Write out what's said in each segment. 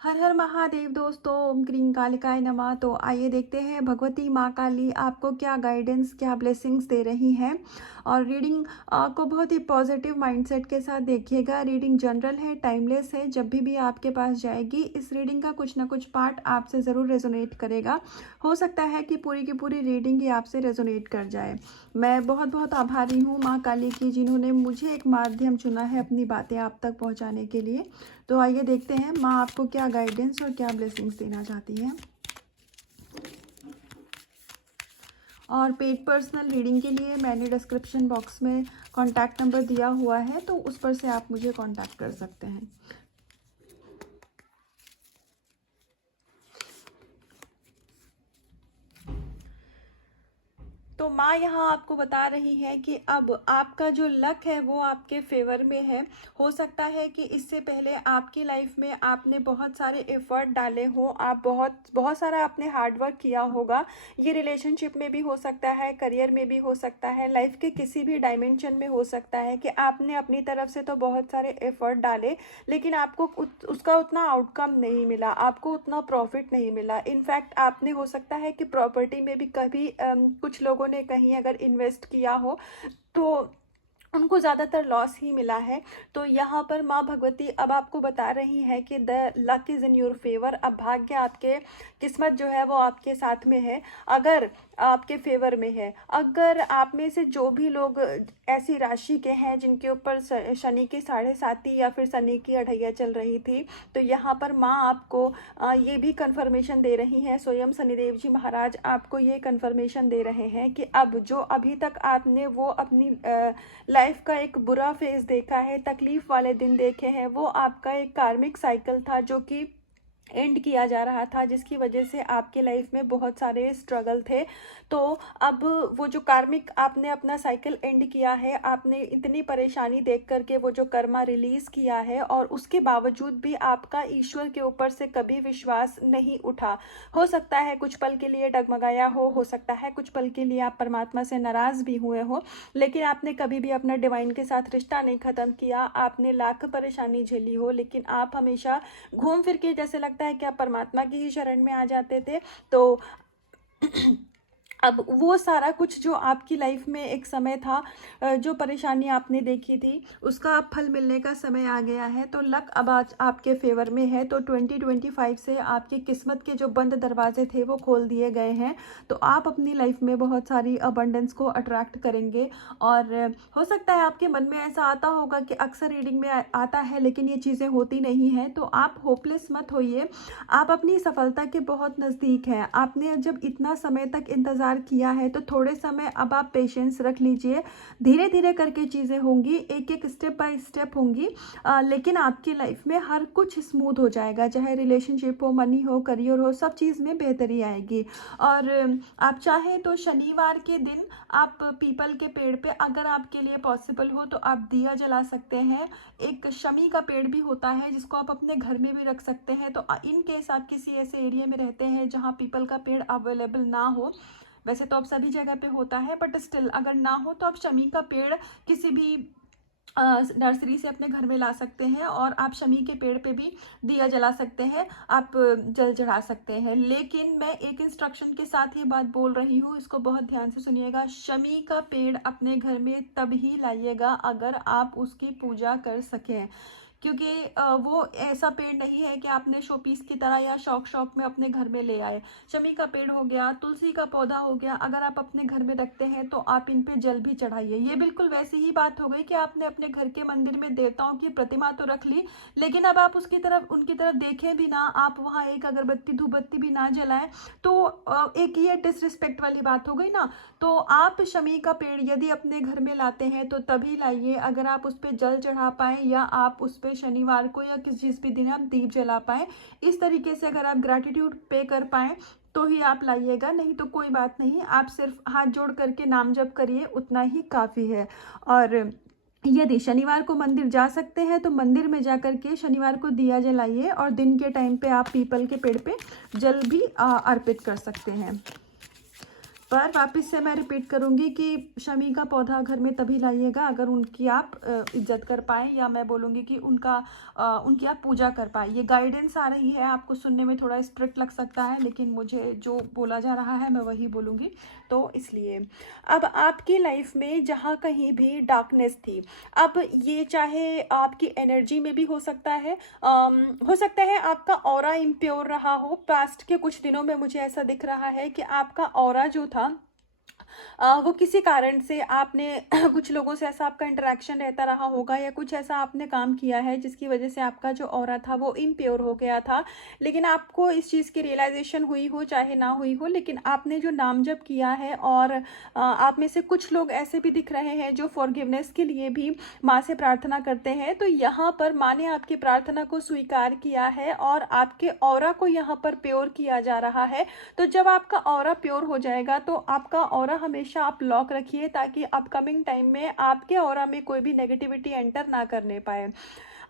हर हर महादेव दोस्तों, ओम क्रीं कालिकाय नमः। तो आइए देखते हैं भगवती माँ काली आपको क्या गाइडेंस, क्या ब्लेसिंग्स दे रही हैं। और रीडिंग को बहुत ही पॉजिटिव माइंडसेट के साथ देखिएगा। रीडिंग जनरल है, टाइमलेस है। जब भी आपके पास जाएगी इस रीडिंग का कुछ ना कुछ पार्ट आपसे ज़रूर रेजोनेट करेगा। हो सकता है कि पूरी की पूरी रीडिंग ही आपसे रेजोनेट कर जाए। मैं बहुत बहुत आभारी हूँ माँ काली की, जिन्होंने मुझे एक माध्यम चुना है अपनी बातें आप तक पहुँचाने के लिए। तो आइए देखते हैं माँ आपको क्या गाइडेंस और क्या ब्लेसिंग्स देना चाहती हैं। और पेड पर्सनल रीडिंग के लिए मैंने डिस्क्रिप्शन बॉक्स में कॉन्टैक्ट नंबर दिया हुआ है, तो उस पर से आप मुझे कॉन्टैक्ट कर सकते हैं। तो माँ यहाँ आपको बता रही है कि अब आपका जो लक है वो आपके फेवर में है। हो सकता है कि इससे पहले आपकी लाइफ में आपने बहुत सारे एफर्ट डाले हो, आप बहुत बहुत सारा आपने हार्डवर्क किया होगा। ये रिलेशनशिप में भी हो सकता है, करियर में भी हो सकता है, लाइफ के किसी भी डायमेंशन में हो सकता है कि आपने अपनी तरफ से तो बहुत सारे एफर्ट डाले, लेकिन आपको उसका उतना आउटकम नहीं मिला, आपको उतना प्रॉफिट नहीं मिला। इनफैक्ट आपने, हो सकता है कि प्रॉपर्टी में भी कभी कुछ लोगों ने कहीं अगर इन्वेस्ट किया हो तो उनको ज़्यादातर लॉस ही मिला है। तो यहाँ पर माँ भगवती अब आपको बता रही है कि the luck is in your favour. अब भाग्य, आपके किस्मत जो है वो आपके साथ में है, अगर आपके फेवर में है। अगर आप में से जो भी लोग ऐसी राशि के हैं जिनके ऊपर शनि की 7.5 या फिर शनि की 2.5 चल रही थी, तो यहाँ पर माँ आपको ये भी कंफर्मेशन दे रही हैं, स्वयं शनिदेव जी महाराज आपको ये कंफर्मेशन दे रहे हैं कि अब जो अभी तक आपने वो अपनी लाइफ का एक बुरा फेज देखा है, तकलीफ वाले दिन देखे हैं, वो आपका एक कार्मिक साइकिल था जो कि एंड किया जा रहा था, जिसकी वजह से आपके लाइफ में बहुत सारे स्ट्रगल थे। तो अब वो जो कार्मिक आपने अपना साइकिल एंड किया है, आपने इतनी परेशानी देख करके वो जो कर्मा रिलीज किया है, और उसके बावजूद भी आपका ईश्वर के ऊपर से कभी विश्वास नहीं उठा। हो सकता है कुछ पल के लिए डगमगाया हो सकता है कुछ पल के लिए आप परमात्मा से नाराज भी हुए हो, लेकिन आपने कभी भी अपना डिवाइन के साथ रिश्ता नहीं खत्म किया। आपने लाख परेशानी झेली हो, लेकिन आप हमेशा घूम फिर के, जैसे लगता है कि आप परमात्मा की ही शरण में आ जाते थे। तो अब वो सारा कुछ जो आपकी लाइफ में एक समय था, जो परेशानी आपने देखी थी, उसका अब फल मिलने का समय आ गया है। तो लक अब आज आपके फेवर में है। तो 2025 से आपकी किस्मत के जो बंद दरवाजे थे वो खोल दिए गए हैं। तो आप अपनी लाइफ में बहुत सारी अबंडेंस को अट्रैक्ट करेंगे। और हो सकता है आपके मन में ऐसा आता होगा कि अक्सर रीडिंग में आता है लेकिन ये चीज़ें होती नहीं हैं। तो आप होपलेस मत होइए, आप अपनी सफलता के बहुत नज़दीक हैं। आपने जब इतना समय तक इंतज़ार किया है तो थोड़े समय अब आप पेशेंस रख लीजिए। धीरे धीरे करके चीज़ें होंगी, एक एक स्टेप बाय स्टेप होंगी, लेकिन आपकी लाइफ में हर कुछ स्मूथ हो जाएगा। चाहे रिलेशनशिप हो, मनी हो, करियर हो, सब चीज़ में बेहतरी आएगी। और आप चाहें तो शनिवार के दिन आप पीपल के पेड़ पे, अगर आपके लिए पॉसिबल हो, तो आप दिया जला सकते हैं। एक शमी का पेड़ भी होता है जिसको आप अपने घर में भी रख सकते हैं। तो इन केस आप किसी ऐसे एरिया में रहते हैं जहाँ पीपल का पेड़ अवेलेबल ना हो, वैसे तो अब सभी जगह पे होता है, बट स्टिल अगर ना हो तो आप शमी का पेड़ किसी भी नर्सरी से अपने घर में ला सकते हैं, और आप शमी के पेड़ पे भी दिया जला सकते हैं, आप जल चढ़ा सकते हैं। लेकिन मैं एक इंस्ट्रक्शन के साथ ये बात बोल रही हूँ, इसको बहुत ध्यान से सुनिएगा। शमी का पेड़ अपने घर में तब ही लाइएगा अगर आप उसकी पूजा कर सकें, क्योंकि वो ऐसा पेड़ नहीं है कि आपने शो पीस की तरह या शौक शौक में अपने घर में ले आए। शमी का पेड़ हो गया, तुलसी का पौधा हो गया, अगर आप अपने घर में रखते हैं तो आप इन पे जल भी चढ़ाइए। ये बिल्कुल वैसी ही बात हो गई कि आपने अपने घर के मंदिर में देवताओं की प्रतिमा तो रख ली, लेकिन अब आप उसकी तरफ, उनकी तरफ देखें भी ना, आप वहाँ एक अगरबत्ती धूपबत्ती भी ना जलाएं, तो एक ये डिसरिस्पेक्ट वाली बात हो गई ना। तो आप शमी का पेड़ यदि अपने घर में लाते हैं तो तभी लाइए अगर आप उस पर जल चढ़ा पाएँ, या आप उस पर शनिवार को या जिस भी दिन आप दीप जला पाएँ। इस तरीके से अगर आप ग्रैटिट्यूड पे कर पाएँ तो ही आप लाइएगा, नहीं तो कोई बात नहीं, आप सिर्फ हाथ जोड़ करके नाम जप करिए, उतना ही काफ़ी है। और यदि शनिवार को मंदिर जा सकते हैं तो मंदिर में जा कर के शनिवार को दिया जलाइए, और दिन के टाइम पे आप पीपल के पेड़ पे जल भी अर्पित कर सकते हैं। पर वापस से मैं रिपीट करूँगी कि शमी का पौधा घर में तभी लाइएगा अगर उनकी आप इज्जत कर पाएँ, या मैं बोलूँगी कि उनकी आप पूजा कर पाएँ। ये गाइडेंस आ रही है, आपको सुनने में थोड़ा स्ट्रिक्ट लग सकता है, लेकिन मुझे जो बोला जा रहा है मैं वही बोलूँगी। तो इसलिए अब आपकी लाइफ में जहाँ कहीं भी डार्कनेस थी, अब ये चाहे आपकी एनर्जी में भी हो सकता है, हो सकता है आपका ऑरा इम्प्योर रहा हो। पास्ट के कुछ दिनों में मुझे ऐसा दिख रहा है कि आपका ऑरा जो था वो किसी कारण से आपने कुछ लोगों से ऐसा आपका इंटरेक्शन रहता रहा होगा, या कुछ ऐसा आपने काम किया है जिसकी वजह से आपका जो ऑरा था वो इम्प्योर हो गया था, लेकिन आपको इस चीज़ की रियलाइजेशन हुई हो चाहे ना हुई हो, लेकिन आपने जो नाम जप किया है, और आप में से कुछ लोग ऐसे भी दिख रहे हैं जो फॉरगिवनेस के लिए भी माँ से प्रार्थना करते हैं। तो यहाँ पर माँ ने आपकी प्रार्थना को स्वीकार किया है और आपके ऑरा को यहाँ पर प्योर किया जा रहा है। तो जब आपका ऑरा प्योर हो जाएगा तो आपका ऑरा हमेशा आप लॉक रखिए, ताकि अपकमिंग टाइम में आपके ऑरा में कोई भी नेगेटिविटी एंटर ना करने पाए।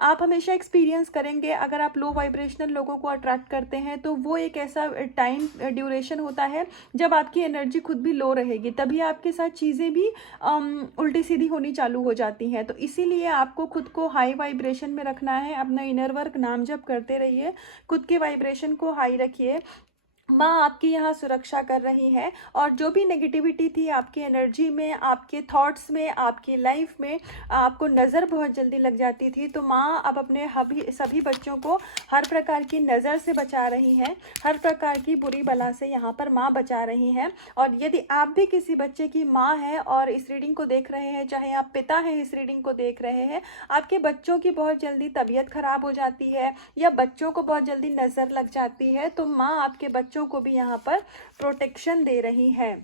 आप हमेशा एक्सपीरियंस करेंगे, अगर आप लो वाइब्रेशनल लोगों को अट्रैक्ट करते हैं तो वो एक ऐसा टाइम ड्यूरेशन होता है जब आपकी एनर्जी खुद भी लो रहेगी, तभी आपके साथ चीज़ें भी उल्टी सीधी होनी चालू हो जाती हैं। तो इसीलिए आपको खुद को हाई वाइब्रेशन में रखना है, अपना इनर वर्क नाम जप करते रहिए, खुद के वाइब्रेशन को हाई रखिए। माँ आपकी यहाँ सुरक्षा कर रही है, और जो भी नेगेटिविटी थी आपकी एनर्जी में, आपके थॉट्स में, आपकी लाइफ में, आपको नज़र बहुत जल्दी लग जाती थी, तो माँ अब अपने सभी बच्चों को हर प्रकार की नज़र से बचा रही हैं, हर प्रकार की बुरी बला से यहाँ पर माँ बचा रही हैं। और यदि आप भी किसी बच्चे की माँ हैं और इस रीडिंग को देख रहे हैं, चाहे आप पिता हैं इस रीडिंग को देख रहे हैं, आपके बच्चों की बहुत जल्दी तबीयत खराब हो जाती है या बच्चों को बहुत जल्दी नज़र लग जाती है, तो माँ आपके बच्चों को भी यहाँ पर प्रोटेक्शन दे रही है।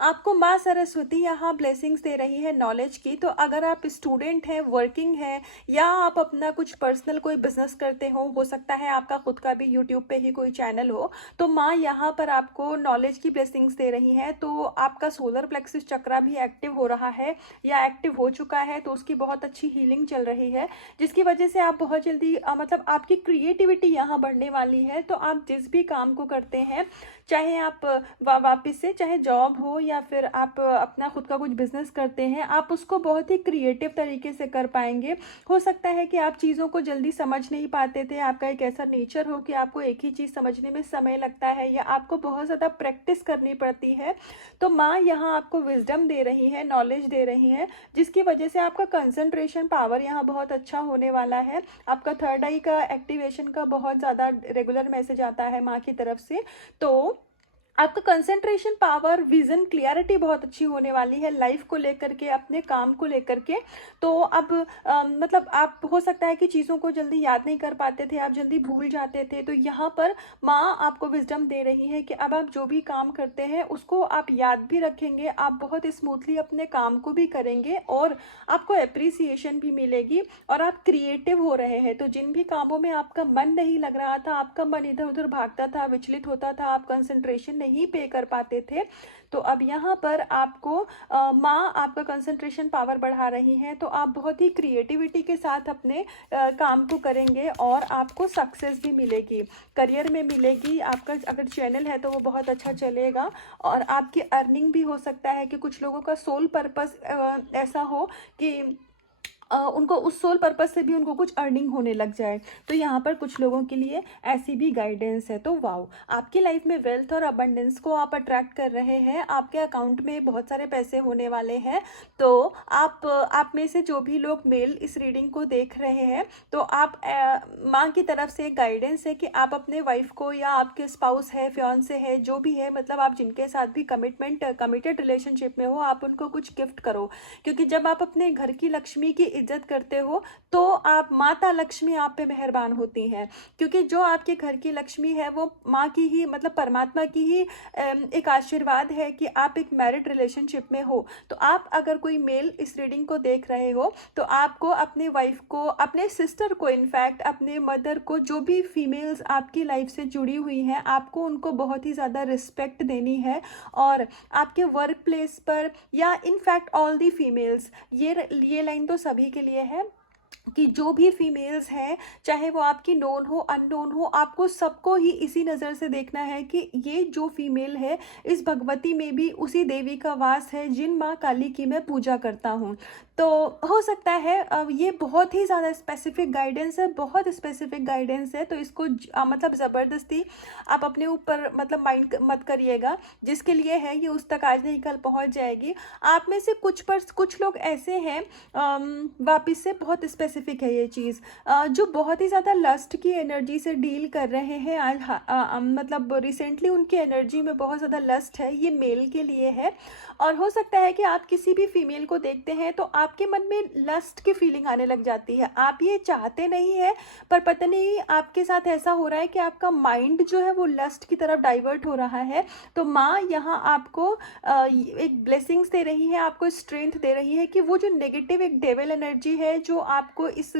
आपको माँ सरस्वती यहाँ ब्लेसिंग्स दे रही है नॉलेज की। तो अगर आप स्टूडेंट हैं, वर्किंग हैं, या आप अपना कुछ पर्सनल कोई बिजनेस करते हो सकता है आपका खुद का भी यूट्यूब पे ही कोई चैनल हो, तो माँ यहाँ पर आपको नॉलेज की ब्लेसिंग्स दे रही है। तो आपका सोलर प्लेक्सिस चक्रा भी एक्टिव हो रहा है या एक्टिव हो चुका है, तो उसकी बहुत अच्छी हीलिंग चल रही है, जिसकी वजह से आप बहुत जल्दी मतलब आपकी क्रिएटिविटी यहाँ बढ़ने वाली है। तो आप जिस भी काम को करते हैं, चाहे आप वापस से चाहे जॉब हो या फिर आप अपना खुद का कुछ बिजनेस करते हैं, आप उसको बहुत ही क्रिएटिव तरीके से कर पाएंगे। हो सकता है कि आप चीज़ों को जल्दी समझ नहीं पाते थे, आपका एक ऐसा नेचर हो कि आपको एक ही चीज़ समझने में समय लगता है या आपको बहुत ज़्यादा प्रैक्टिस करनी पड़ती है। तो माँ यहाँ आपको विजडम दे रही है, नॉलेज दे रही है, जिसकी वजह से आपका कंसंट्रेशन पावर यहाँ बहुत अच्छा होने वाला है। आपका थर्ड आई का एक्टिवेशन का बहुत ज़्यादा रेगुलर मैसेज आता है माँ की तरफ से। तो आपका कंसंट्रेशन पावर, विजन, क्लियरिटी बहुत अच्छी होने वाली है लाइफ को लेकर के, अपने काम को लेकर के। तो अब मतलब आप हो सकता है कि चीज़ों को जल्दी याद नहीं कर पाते थे, आप जल्दी भूल जाते थे, तो यहाँ पर माँ आपको विजडम दे रही है कि अब आप जो भी काम करते हैं उसको आप याद भी रखेंगे, आप बहुत स्मूथली अपने काम को भी करेंगे और आपको एप्रिसिएशन भी मिलेगी, और आप क्रिएटिव हो रहे हैं। तो जिन भी कामों में आपका मन नहीं लग रहा था, आपका मन इधर उधर भागता था, विचलित होता था, आप कंसंट्रेशन नहीं पे कर पाते थे, तो अब यहाँ पर आपको माँ आपका कंसंट्रेशन पावर बढ़ा रही है। तो आप बहुत ही क्रिएटिविटी के साथ अपने काम को करेंगे और आपको सक्सेस भी मिलेगी, करियर में मिलेगी। आपका अगर चैनल है तो वो बहुत अच्छा चलेगा, और आपकी अर्निंग भी हो सकता है कि कुछ लोगों का सोल पर्पस ऐसा हो कि उनको उस सोल पर्पस से भी उनको कुछ अर्निंग होने लग जाए। तो यहाँ पर कुछ लोगों के लिए ऐसी भी गाइडेंस है। तो वाओ, आपकी लाइफ में वेल्थ और अबंडेंस को आप अट्रैक्ट कर रहे हैं, आपके अकाउंट में बहुत सारे पैसे होने वाले हैं। तो आप में से जो भी लोग मेल इस रीडिंग को देख रहे हैं, तो आप माँ की तरफ से गाइडेंस है कि आप अपने वाइफ को या आपके स्पाउस है, फियांसे है, जो भी है, मतलब आप जिनके साथ भी कमिटेड रिलेशनशिप में हो, आप उनको कुछ गिफ्ट करो। क्योंकि जब आप अपने घर की लक्ष्मी की इज्जत करते हो तो आप माता लक्ष्मी आप पे मेहरबान होती हैं, क्योंकि जो आपके घर की लक्ष्मी है वो माँ की ही, मतलब परमात्मा की ही एक आशीर्वाद है कि आप एक मैरिड रिलेशनशिप में हो। तो आप अगर कोई मेल इस रीडिंग को देख रहे हो, तो आपको अपने वाइफ को, अपने सिस्टर को, इनफैक्ट अपने मदर को, जो भी फीमेल्स आपकी लाइफ से जुड़ी हुई हैं, आपको उनको बहुत ही ज़्यादा रिस्पेक्ट देनी है। और आपके वर्क प्लेस पर या इनफैक्ट ऑल दी फीमेल्स, ये लाइन तो सभी के लिए है, कि जो भी फीमेल्स हैं, चाहे वो आपकी नोन हो अननोन हो, आपको सबको ही इसी नज़र से देखना है कि ये जो फीमेल है, इस भगवती में भी उसी देवी का वास है जिन माँ काली की मैं पूजा करता हूँ। तो हो सकता है ये बहुत ही ज़्यादा स्पेसिफिक गाइडेंस है, बहुत स्पेसिफिक गाइडेंस है, तो इसको मतलब ज़बरदस्ती आप अपने ऊपर मतलब माइंड मत करिएगा। जिसके लिए है ये उस तक आज नहीं कल पहुँच जाएगी। आप में से कुछ लोग ऐसे हैं, वापस से बहुत स्पेसिफिक है ये चीज़, जो बहुत ही ज़्यादा लस्ट की एनर्जी से डील कर रहे हैं आज, मतलब रिसेंटली उनकी एनर्जी में बहुत ज़्यादा लस्ट है, ये मेल के लिए है। और हो सकता है कि आप किसी भी फीमेल को देखते हैं तो आपके मन में लस्ट की फीलिंग आने लग जाती है। आप ये चाहते नहीं है, पर पता नहीं आपके साथ ऐसा हो रहा है कि आपका माइंड जो है वो लस्ट की तरफ डाइवर्ट हो रहा है। तो माँ यहाँ आपको एक ब्लेसिंग्स दे रही है, आपको स्ट्रेंथ दे रही है कि वो जो नेगेटिव एक डेविल एनर्जी है जो आपको इस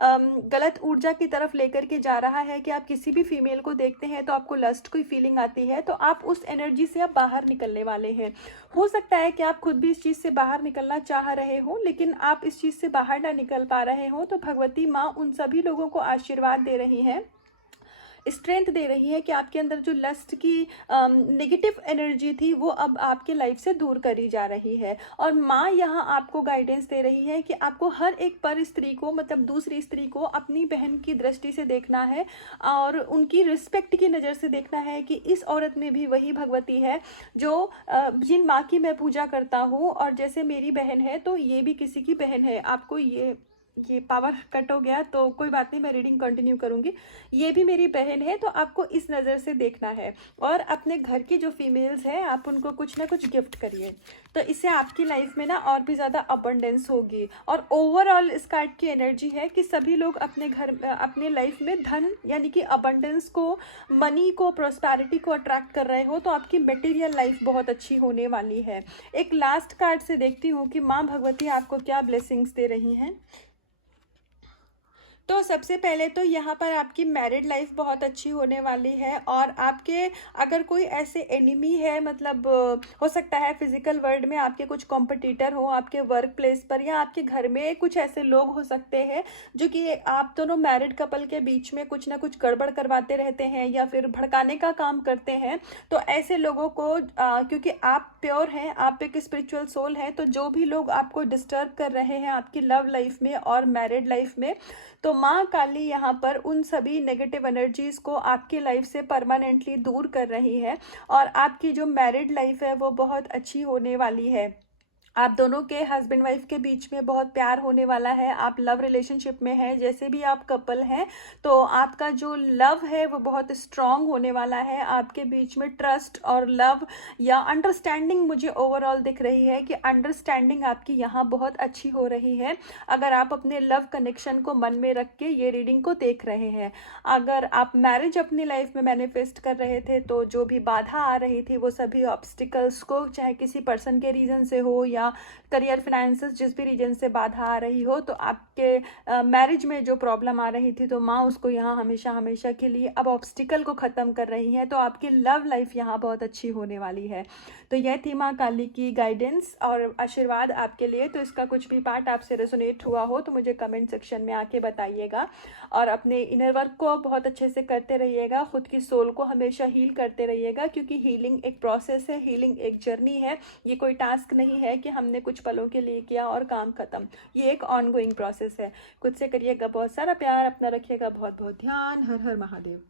गलत ऊर्जा की तरफ लेकर के जा रहा है, कि आप किसी भी फीमेल को देखते हैं तो आपको लस्ट की फीलिंग आती है, तो आप उस एनर्जी से आप बाहर निकलने वाले हैं। हो सकता है कि आप खुद भी इस चीज़ से बाहर निकलना चाह रहे हो, लेकिन आप इस चीज़ से बाहर ना निकल पा रहे हो, तो भगवती माँ उन सभी लोगों को आशीर्वाद दे रही हैं, स्ट्रेंथ दे रही है कि आपके अंदर जो लस्ट की नेगेटिव एनर्जी थी वो अब आपके लाइफ से दूर करी जा रही है। और माँ यहाँ आपको गाइडेंस दे रही है कि आपको हर एक पर स्त्री को, मतलब दूसरी स्त्री को अपनी बहन की दृष्टि से देखना है और उनकी रिस्पेक्ट की नज़र से देखना है कि इस औरत में भी वही भगवती है जो जिन माँ की मैं पूजा करता हूँ, और जैसे मेरी बहन है तो ये भी किसी की बहन है। आपको ये पावर कट हो गया तो कोई बात नहीं, मैं रीडिंग कंटिन्यू करूँगी। ये भी मेरी बहन है, तो आपको इस नज़र से देखना है। और अपने घर की जो फीमेल्स हैं आप उनको कुछ ना कुछ गिफ्ट करिए, तो इससे आपकी लाइफ में ना और भी ज़्यादा अबंडेंस होगी। और ओवरऑल इस कार्ड की एनर्जी है कि सभी लोग अपने घर अपने लाइफ में धन यानी कि अबंडेंस को, मनी को, प्रोस्पैरिटी को अट्रैक्ट कर रहे हो, तो आपकी मटेरियल लाइफ बहुत अच्छी होने वाली है। एक लास्ट कार्ड से देखती हूँ कि माँ भगवती आपको क्या ब्लेसिंग्स दे रही हैं। तो सबसे पहले तो यहाँ पर आपकी मैरिड लाइफ बहुत अच्छी होने वाली है, और आपके अगर कोई ऐसे एनिमी है, मतलब हो सकता है फिजिकल वर्ल्ड में आपके कुछ कॉम्पिटिटर हो, आपके वर्क प्लेस पर या आपके घर में कुछ ऐसे लोग हो सकते हैं जो कि आप दोनों मैरिड कपल के बीच में कुछ ना कुछ गड़बड़ करवाते रहते हैं या फिर भड़काने का काम करते हैं। तो ऐसे लोगों को क्योंकि आप प्योर हैं, आप एक स्पिरिचुअल सोल हैं, तो जो भी लोग आपको डिस्टर्ब कर रहे हैं आपकी लव लाइफ में और मैरिड लाइफ में, तो माँ काली यहाँ पर उन सभी नेगेटिव एनर्जीज को आपकी लाइफ से परमानेंटली दूर कर रही है, और आपकी जो मैरिड लाइफ है वो बहुत अच्छी होने वाली है। आप दोनों के हस्बैंड वाइफ के बीच में बहुत प्यार होने वाला है। आप लव रिलेशनशिप में हैं, जैसे भी आप कपल हैं, तो आपका जो लव है वो बहुत स्ट्रांग होने वाला है। आपके बीच में ट्रस्ट और लव या अंडरस्टैंडिंग मुझे ओवरऑल दिख रही है कि अंडरस्टैंडिंग आपकी यहाँ बहुत अच्छी हो रही है, अगर आप अपने लव कनेक्शन को मन में रख के ये रीडिंग को देख रहे हैं। अगर आप मैरिज अपनी लाइफ में मैनिफेस्ट कर रहे थे, तो जो भी बाधा आ रही थी वो सभी ऑब्स्टिकल्स को, चाहे किसी पर्सन के रीज़न से हो या करियर, फाइनेंसेस, जिस भी रीजन से बाधा आ रही हो, तो आपके मैरिज में जो प्रॉब्लम आ रही थी, तो माँ उसको यहाँ हमेशा हमेशा के लिए अब ऑब्स्टिकल को ख़त्म कर रही है, तो आपकी लव लाइफ यहाँ बहुत अच्छी होने वाली है। तो यह थी माँ काली की गाइडेंस और आशीर्वाद आपके लिए। तो इसका कुछ भी पार्ट आपसे रेजोनेट हुआ हो तो मुझे कमेंट सेक्शन में आके बताइएगा, और अपने इनर वर्क को बहुत अच्छे से करते रहिएगा, खुद की सोल को हमेशा हील करते रहिएगा, क्योंकि हीलिंग एक प्रोसेस है, हीलिंग एक जर्नी है। ये कोई टास्क नहीं है कि हमने कुछ पलों के लिए किया और काम खत्म, ये एक ऑनगोइंग प्रोसेस है। खुद से करिएगा बहुत सारा प्यार, अपना रखिएगा बहुत बहुत ध्यान। हर हर महादेव।